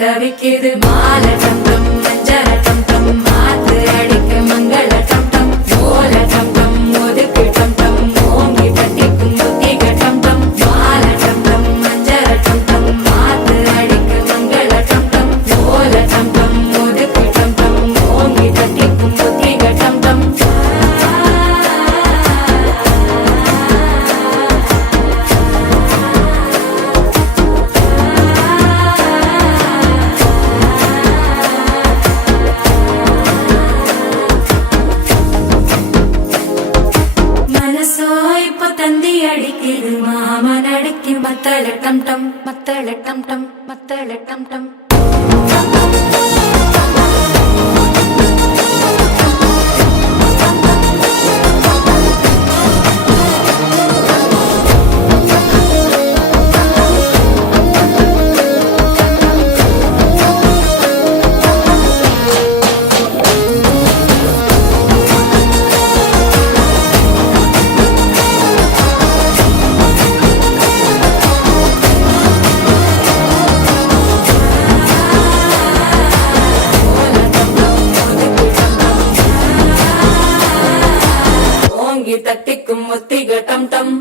தவிக்குது மால டம் டம் மஞ்சள டம் டம் மாத்து அடிக்க மங்கள டம் டம் ஓல டம் டம் ஒதுக்கு டம் டம் ஓங்கி தட்டிக்கும் முத்திக டம் டம் மால டம் டம் மஞ்சள டம் டம் மாத்து அடிக்க மங்கள டம் டம் ஓல டம் டம் ஒதுக்கு டம் டம் ஓங்கி தட்டிக்கும் முத்திக டம் டம் தந்தி அடிக்குது மாமன் அடிக்கு மத்தள டம் டம் மத்தள டம் டம் மத்தள டம் டம் தட்டிக்கும் முத்திக டம் டம்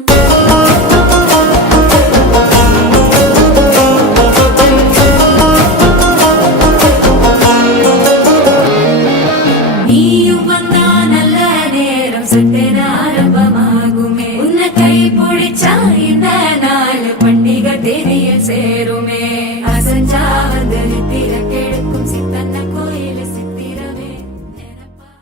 நீயும் வந்தா நல்ல நேரம் சட்டென ஆரம்பமாகுமே உன்னை கை பிடிச்சா இந்த நாள் பண்டிகை தெரிய சேரும்